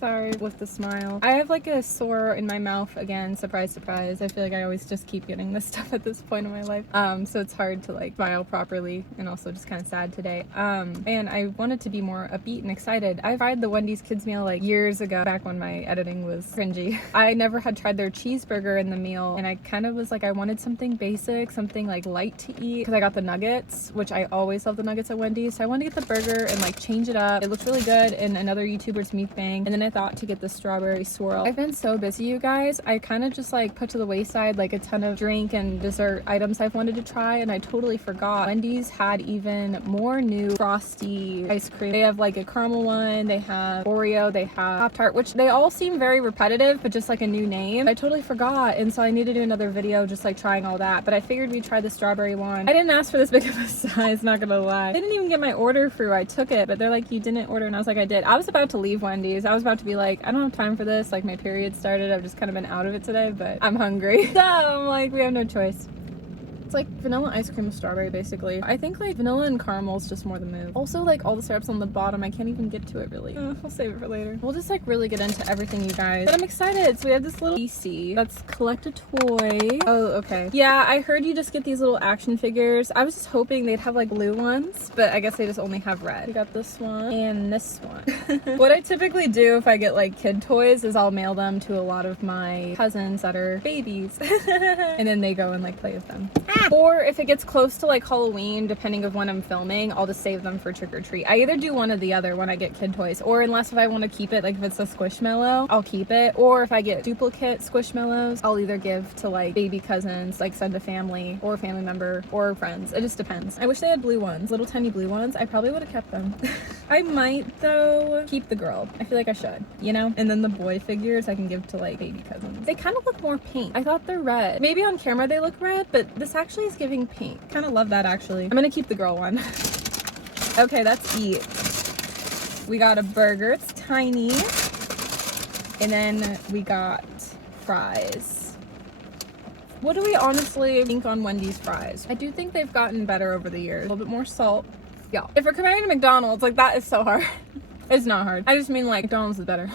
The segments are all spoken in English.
Sorry with the smile. I have like a sore in my mouth again. Surprise, surprise. I feel like I always just keep getting this stuff at this point in my life. So it's hard to like smile properly, and also just kind of sad today. And I wanted to be more upbeat and excited. I tried the Wendy's kids meal like years ago, back when my editing was cringy. I never had tried their cheeseburger in the meal, and I kind of was like, I wanted something basic, something like light to eat, because I got the nuggets, which I always love the nuggets at Wendy's. So I wanted to get the burger and like change it up. It looked really good in another YouTuber's mukbang, and then I thought to get the strawberry swirl. I've been so busy, you guys. I kind of just like put to the wayside like a ton of drink and dessert items I've wanted to try, and I totally forgot Wendy's had even more new frosty ice cream. They have like a caramel one, they have Oreo, they have Pop-Tart, which they all seem very repetitive, but just like a new name. I totally forgot, and so I need to do another video just like trying all that, but I figured we'd try the strawberry one. I didn't ask for this big of a size, not gonna lie. I didn't even get my order through. I took it, but they're like, you didn't order, and I was like, I did. I was about to leave Wendy's. I was about to be like, I don't have time for this. Like, my period started. I've just kind of been out of it today, but I'm hungry. So I'm like, we have no choice. It's like vanilla ice cream with strawberry, basically. I think like vanilla and caramel is just more the move. Also, like all the syrups on the bottom, I can't even get to it really. I'll save it for later. We'll just like really get into everything, you guys. But I'm excited. So we have this little PC. That's collect a toy. Oh, okay. Yeah, I heard you just get these little action figures. I was just hoping they'd have like blue ones, but I guess they just only have red. We got this one and this one. What I typically do if I get like kid toys is I'll mail them to a lot of my cousins that are babies. And then they go and like play with them. Or if it gets close to like Halloween, depending of when I'm filming, I'll just save them for trick or treat. I either do one or the other when I get kid toys, or unless if I want to keep it, like if it's a Squishmallow, I'll keep it. Or if I get duplicate Squishmallows, I'll either give to like baby cousins, like send to family or family member or friends. It just depends. I wish they had blue ones, little tiny blue ones. I probably would have kept them. I might though keep the girl. I feel like I should, you know? And then the boy figures I can give to like baby cousins. They kind of look more pink. I thought they're red. Maybe on camera they look red, but this actually is giving pink. Kind of love that actually. I'm gonna keep the girl one. Okay, that's eat. We got a burger. It's tiny. And then we got fries. What do we honestly think on Wendy's fries? I do think they've gotten better over the years. A little bit more salt. Yeah. If we're comparing to McDonald's, like that is so hard. It's not hard. I just mean like McDonald's is better.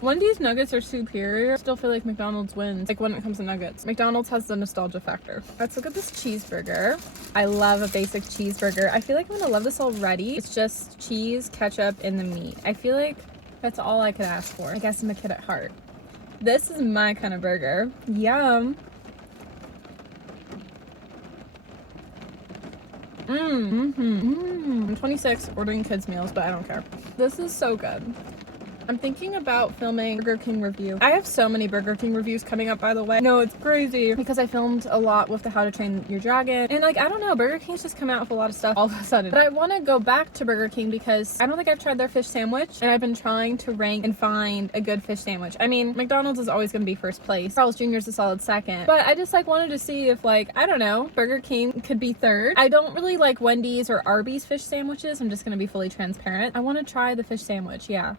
Wendy's nuggets are superior. I still feel like McDonald's wins, like when it comes to nuggets. McDonald's has the nostalgia factor. Let's look at this cheeseburger. I love a basic cheeseburger. I feel like I'm gonna love this already. It's just cheese, ketchup, and the meat. I feel like that's all I could ask for. I guess I'm a kid at heart. This is my kind of burger. Yum. I'm 26, ordering kids meals, but I don't care. This is so good. I'm thinking about filming Burger King review. I have so many Burger King reviews coming up, by the way. No, it's crazy because I filmed a lot with the How to Train Your Dragon, and like I don't know, Burger King's just come out with a lot of stuff all of a sudden. But I want to go back to Burger King because I don't think I've tried their fish sandwich, and I've been trying to rank and find a good fish sandwich. I mean, McDonald's is always going to be first place. Carl's Jr. is a solid second, but I just like wanted to see if like I don't know, Burger King could be third. I don't really like Wendy's or Arby's fish sandwiches. I'm just going to be fully transparent. I want to try the fish sandwich. Yeah.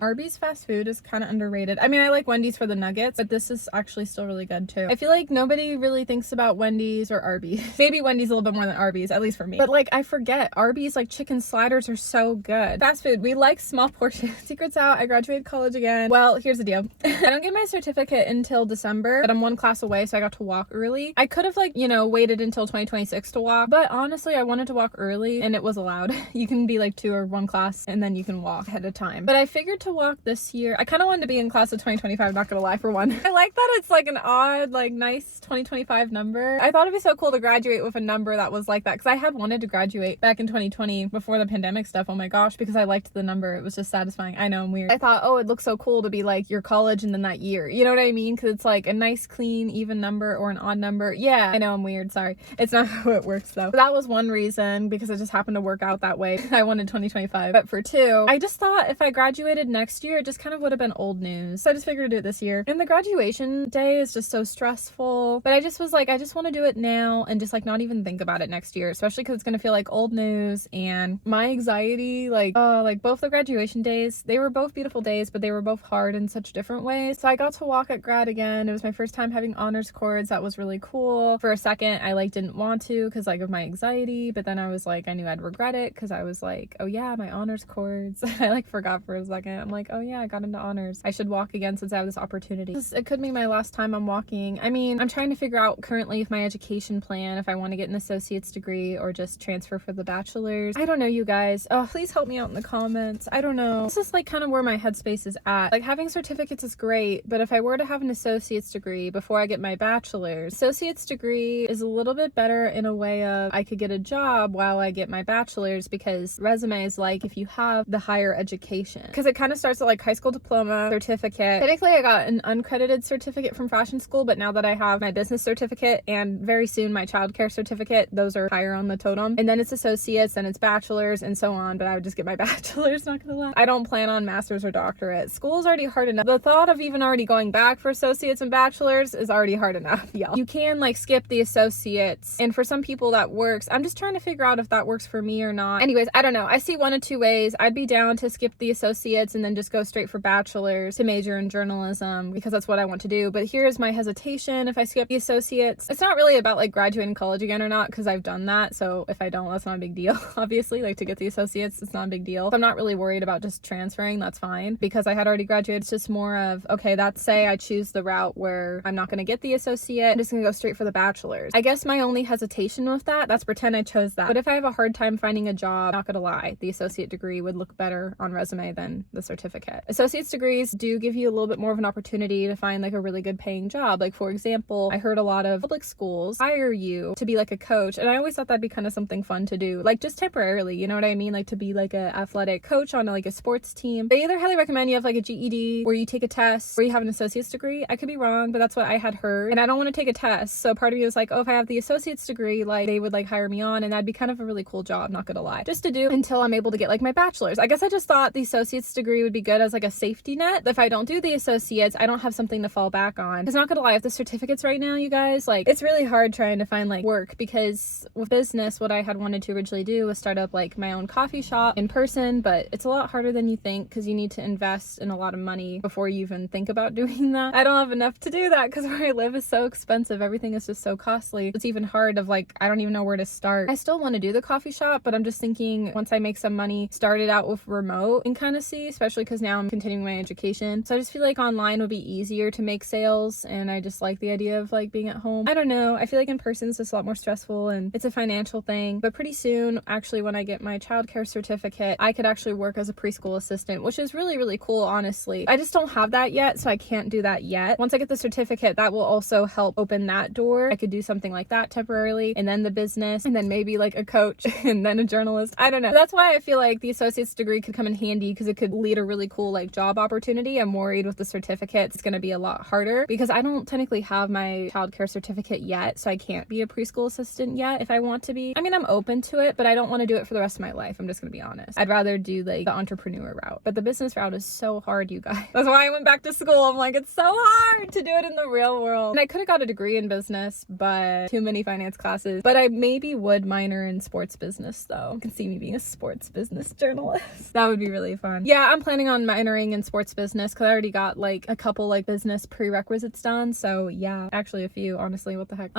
Arby's fast food is kind of underrated. I mean, I like Wendy's for the nuggets, but this is actually still really good too. I feel like nobody really thinks about Wendy's or Arby's. Maybe Wendy's a little bit more than Arby's, at least for me. But like, I forget, Arby's like chicken sliders are so good. Fast food, we like small portions. Secret's out, I graduated college again. Well, here's the deal. I don't get my certificate until December, but I'm one class away, so I got to walk early. I could have like, you know, waited until 2026 to walk, but honestly, I wanted to walk early and it was allowed. You can be like 2 or 1 class and then you can walk ahead of time. But I figured to walk this year. I kind of wanted to be in class of 2025, not gonna lie, for one. I like that it's like an odd, like nice 2025 number. I thought it'd be so cool to graduate with a number that was like that, because I had wanted to graduate back in 2020 before the pandemic stuff. Oh my gosh, because I liked the number. It was just satisfying. I know, I'm weird. I thought, oh, it looks so cool to be like your college and then that year. You know what I mean? Because it's like a nice, clean, even number or an odd number. Yeah, I know, I'm weird. Sorry. It's not how it works though. But that was one reason, because it just happened to work out that way. I wanted 2025. But for 2, I just thought if I graduated next year, it just kind of would have been old news. So I just figured to do it this year. And the graduation day is just so stressful. But I just was like, I just want to do it now and just like not even think about it next year, especially because it's going to feel like old news. And my anxiety, like both the graduation days, they were both beautiful days, but they were both hard in such different ways. So I got to walk at grad again. It was my first time having honors cords. That was really cool. For a second, I like didn't want to because like of my anxiety, but then I was like, I knew I'd regret it because I was like, oh yeah, my honors cords. I like forgot for a second. I'm like, oh yeah, I got into honors. I should walk again since I have this opportunity. It could be my last time I'm walking. I mean, I'm trying to figure out currently if my education plan, if I want to get an associate's degree or just transfer for the bachelor's. I don't know, you guys. Oh, please help me out in the comments. I don't know. This is like kind of where my headspace is at. Like, having certificates is great, but if I were to have an associate's degree before I get my bachelor's, associate's degree is a little bit better in a way of I could get a job while I get my bachelor's, because resume is like if you have the higher education, because it kind of starts at like high school diploma, certificate. Technically I got an uncredited certificate from fashion school, but now that I have my business certificate and very soon my childcare certificate, those are higher on the totem. And then it's associates, then it's bachelor's, and so on. But I would just get my bachelor's, not gonna lie. I don't plan on master's or doctorate. School's already hard enough. The thought of even already going back for associates and bachelor's is already hard enough, y'all. You can like skip the associates, and for some people that works. I'm just trying to figure out if that works for me or not. Anyways, I don't know. I see one of two ways. I'd be down to skip the associates and then just go straight for bachelor's to major in journalism, because that's what I want to do. But here's my hesitation. If I skip the associates, it's not really about like graduating college again or not, because I've done that. So if I don't, that's not a big deal. Obviously, like to get the associates, it's not a big deal. So I'm not really worried about just transferring. That's fine, because I had already graduated. It's just more of, okay, that's say I choose the route where I'm not going to get the associate. I'm just going to go straight for the bachelor's. I guess my only hesitation with that's pretend I chose that. But if I have a hard time finding a job, not gonna lie, the associate degree would look better on resume than the certificate. Associate's degrees do give you a little bit more of an opportunity to find like a really good paying job. Like, for example, I heard a lot of public schools hire you to be like a coach, and I always thought that'd be kind of something fun to do, like just temporarily, you know what I mean? Like to be like a athletic coach on like a sports team. They either highly recommend you have like a GED, or you take a test, or you have an associate's degree. I could be wrong, but that's what I had heard, and I don't want to take a test. So part of me was like, oh, if I have the associate's degree, like they would like hire me on, and that'd be kind of a really cool job, not gonna lie, just to do until I'm able to get like my bachelor's. I guess I just thought the associate's degree would be good as like a safety net. If I don't do the associates, I don't have something to fall back on. Because not gonna lie, with the certificates right now, you guys, like it's really hard trying to find like work, because with business, what I had wanted to originally do was start up like my own coffee shop in person, but it's a lot harder than you think, because you need to invest in a lot of money before you even think about doing that. I don't have enough to do that, because where I live is so expensive. Everything is just so costly. It's even hard of like, I don't even know where to start. I still want to do the coffee shop, but I'm just thinking once I make some money, start it out with remote and kind of see, especially because now I'm continuing my education. So I just feel like online would be easier to make sales, and I just like the idea of like being at home. I don't know. I feel like in person is just a lot more stressful, and it's a financial thing. But pretty soon, actually, when I get my childcare certificate, I could actually work as a preschool assistant, which is really, really cool, honestly. I just don't have that yet, so I can't do that yet. Once I get the certificate, that will also help open that door. I could do something like that temporarily, and then the business, and then maybe like a coach, and then a journalist. I don't know. That's why I feel like the associate's degree could come in handy, because it could lead a really cool like job opportunity. I'm worried with the certificate, it's going to be a lot harder, because I don't technically have my childcare certificate yet, so I can't be a preschool assistant yet if I want to be. I mean, I'm open to it, but I don't want to do it for the rest of my life. I'm just going to be honest. I'd rather do like the entrepreneur route, but the business route is so hard, you guys. That's why I went back to school. I'm like, it's so hard to do it in the real world. And I could have got a degree in business, but too many finance classes. But I maybe would minor in sports business though. You can see me being a sports business journalist. That would be really fun. Yeah, I'm planning on minoring in sports business, because I already got like a couple like business prerequisites done. So yeah, actually a few, honestly, what the heck.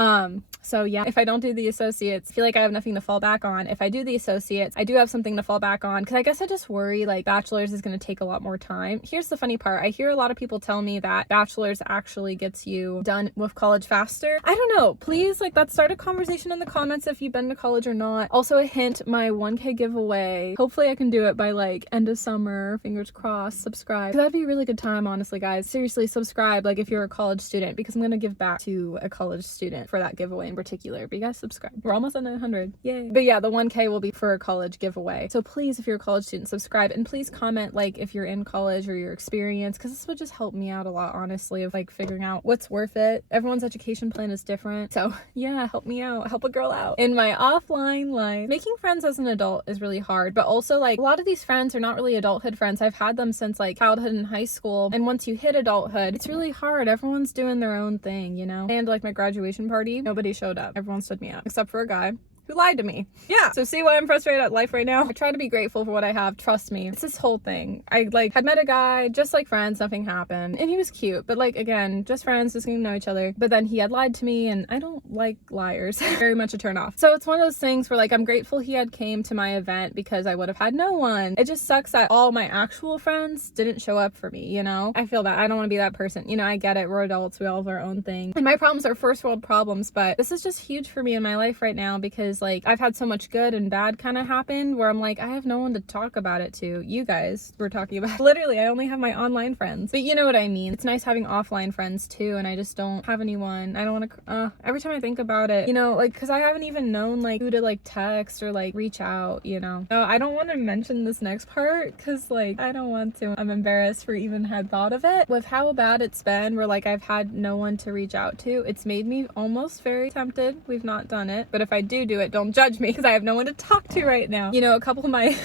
So yeah, if I don't do the associates, I feel like I have nothing to fall back on. If I do the associates, I do have something to fall back on, because I guess I just worry like bachelor's is going to take a lot more time. Here's the funny part. I hear a lot of people tell me that bachelor's actually gets you done with college faster. I don't know. Please, like, that start a conversation in the comments if you've been to college or not. Also a hint, my 1K giveaway, hopefully I can do it by like end of summer, fingers crossed. Subscribe. That'd be a really good time, honestly, guys. Seriously, subscribe, like if you're a college student, because I'm gonna give back to a college student for that giveaway in particular. But you guys subscribe. We're almost at 900. Yay. But yeah, the 1K will be for a college giveaway. So please, if you're a college student, subscribe, and please comment like if you're in college or your experience, because this would just help me out a lot, honestly, of like figuring out what's worth it. Everyone's education plan is different. So yeah, help me out. Help a girl out in my offline life. Making friends as an adult is really hard, but also like a lot of these friends are not really adulthood friends. I've had them since like childhood and high school, and once you hit adulthood, it's really hard. Everyone's doing their own thing, you know? And like my graduation party, nobody showed up. Everyone stood me out except for a guy. who lied to me. Yeah. So see why I'm frustrated at life right now? I try to be grateful for what I have. Trust me. It's this whole thing. I like had met a guy just like friends, nothing happened. And he was cute, but like again, just friends, just getting to know each other. But then he had lied to me and I don't like liars. Very much a turn off. So it's one of those things where like I'm grateful he had came to my event because I would have had no one. It just sucks that all my actual friends didn't show up for me, you know? I feel bad. I don't want to be that person. You know, I get it. We're adults. We all have our own thing. And my problems are first world problems, but this is just huge for me in my life right now because like I've had so much good and bad kind of happen where I'm like, I have no one to talk about it to. You guys were talking about literally, I only have my online friends, but you know what I mean. It's nice having offline friends too, and I just don't have anyone. I don't want to, every time I think about it, you know, like, cause I haven't even known like who to like text or like reach out, you know. So I don't want to mention this next part cause like, I don't want to. I'm embarrassed for even had thought of it. With how bad it's been where like I've had no one to reach out to, it's made me almost very tempted. We've not done it, but if I do it, don't judge me because I have no one to talk to right now. You know, a couple of my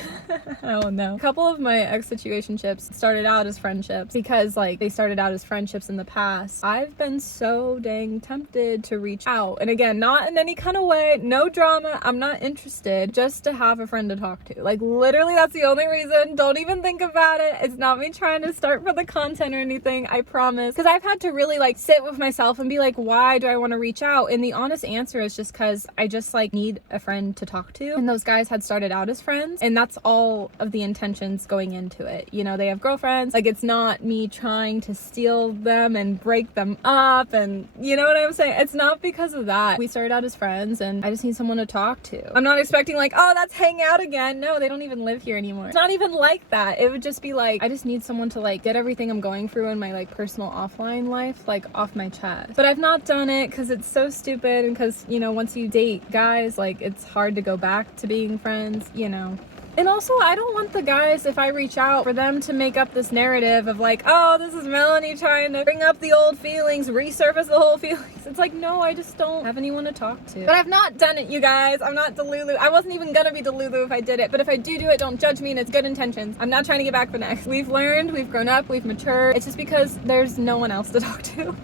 a couple of my ex situationships started out as friendships because like they started out as friendships in the past. I've been so dang tempted to reach out, and again, not in any kind of way, no drama, I'm not interested, just to have a friend to talk to. Like literally that's the only reason. Don't even think about it. It's not me trying to start for the content or anything, I promise, because I've had to really like sit with myself and be like, why do I want to reach out? And the honest answer is just because I just like need a friend to talk to, and those guys had started out as friends, and that's all of the intentions going into it. You know, they have girlfriends. Like it's not me trying to steal them and break them up, and you know what I'm saying? It's not because of that. We started out as friends and I just need someone to talk to. I'm not expecting like, oh, let's hang out again. No, they don't even live here anymore. It's not even like that. It would just be like, I just need someone to like get everything I'm going through in my like personal offline life like off my chest. But I've not done it because it's so stupid, and because, you know, once you date guys, like it's hard to go back to being friends, you know. And also, I don't want the guys, if I reach out, for them to make up this narrative of like, oh, this is Melanie trying to bring up the old feelings, resurface the whole feelings. It's like, no, I just don't have anyone to talk to. But I've not done it, you guys. I'm not Delulu. I wasn't even gonna be Delulu if I did it. But if I do it, don't judge me, and it's good intentions. I'm not trying to get back for next. We've learned, we've grown up, we've matured. It's just because there's no one else to talk to.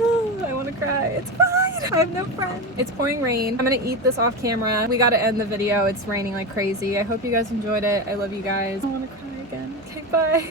I want to cry. It's fine. I have no friends. It's pouring rain. I'm gonna eat this off camera. We gotta end the video. It's raining like crazy. I hope you guys enjoyed it. I love you guys. I want to cry again. Okay, bye.